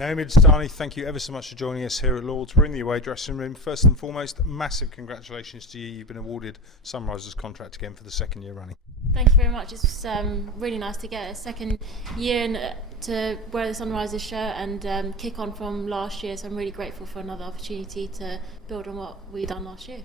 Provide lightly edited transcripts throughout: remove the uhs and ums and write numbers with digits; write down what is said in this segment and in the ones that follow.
Naomi Dattani, thank you ever so much for joining us here at Lord's. We're in the away dressing room. First and foremost, massive congratulations to you. You've been awarded Sunrise's contract again for the second year running. Thank you very much. It's really nice to get a second year and to wear the Sunrises shirt and kick on from last year. So I'm really grateful for another opportunity to build on what we done last year.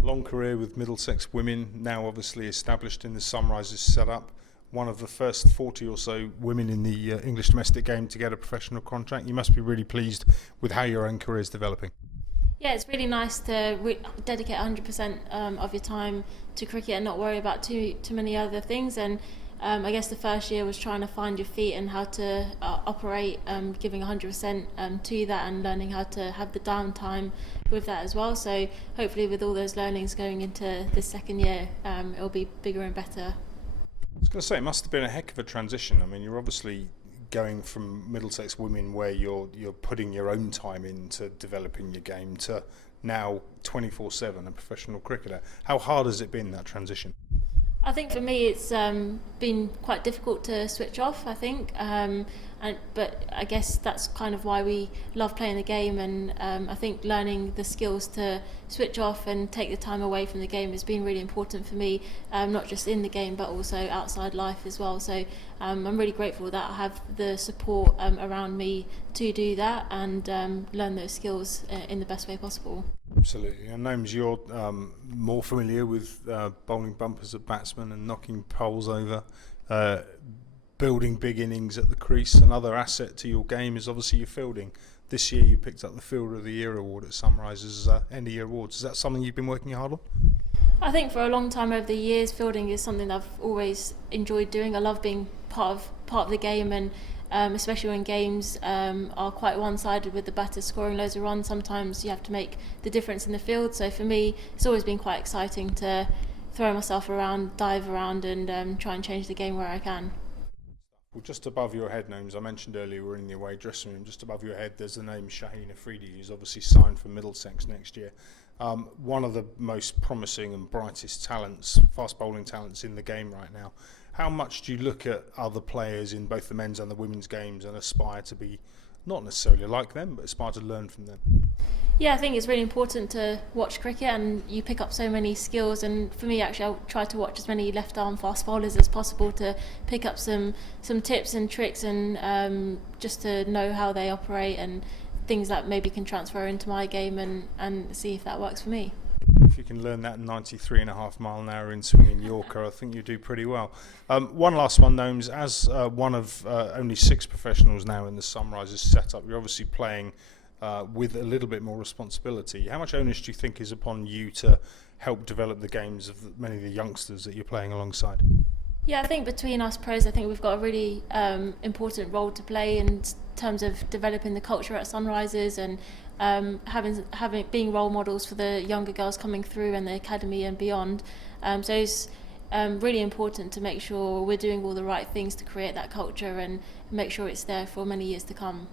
Long career with Middlesex Women, now obviously established in the Sunrises setup. One of the first 40 or so women in the English domestic game to get a professional contract. You must be really pleased with how your own career is developing. Yeah, it's really nice to dedicate 100% of your time to cricket and not worry about too many other things. And I guess the first year was trying to find your feet and how to operate, giving 100% to that and learning how to have the downtime with that as well. So hopefully with all those learnings going into the second year, it'll be bigger and better. I was going to say, it must have been a heck of a transition. I mean, you're obviously going from Middlesex Women, where you're putting your own time into developing your game, to now 24/7 a professional cricketer. How hard has it been, that transition? I think for me it's been quite difficult to switch off, I think, but I guess that's kind of why we love playing the game, and I think learning the skills to switch off and take the time away from the game has been really important for me, not just in the game but also outside life as well. So I'm really grateful that I have the support around me to do that and learn those skills in the best way possible. Absolutely. And Names, you're more familiar with bowling bumpers at batsmen and knocking poles over, building big innings at the crease. Another asset to your game is obviously your fielding. This year you picked up the Fielder of the Year award at Sunrise's end of year awards. Is that something you've been working hard on? I think for a long time over the years, fielding is something I've always enjoyed doing. I love being part of the game, and especially when games are quite one-sided with the batter scoring loads of runs. Sometimes you have to make the difference in the field. So for me, it's always been quite exciting to throw myself around, dive around, and try and change the game where I can. Well, just above your head, Names, I mentioned earlier we're in the away dressing room. Just above your head, there's the name Shaheen Afridi, who's obviously signed for Middlesex next year. One of the most promising and brightest talents, fast bowling talents in the game right now. How much do you look at other players in both the men's and the women's games and aspire to be, not necessarily like them, but aspire to learn from them? Yeah, I think it's really important to watch cricket, and you pick up so many skills. And for me, actually, I'll try to watch as many left-arm fast bowlers as possible to pick up some tips and tricks, and just to know how they operate and things that maybe can transfer into my game, and see if that works for me. If you can learn that 93.5 mile an hour in swinging Yorker, I think you do pretty well. One last one, Gnomes. As one of only 6 professionals now in the Sunrises setup, you're obviously playing with a little bit more responsibility. How much onus do you think is upon you to help develop the games of many of the youngsters that you're playing alongside? Yeah, I think between us pros, I think we've got a really important role to play in terms of developing the culture at Sunrises and being role models for the younger girls coming through and the academy and beyond. So it's really important to make sure we're doing all the right things to create that culture and make sure it's there for many years to come.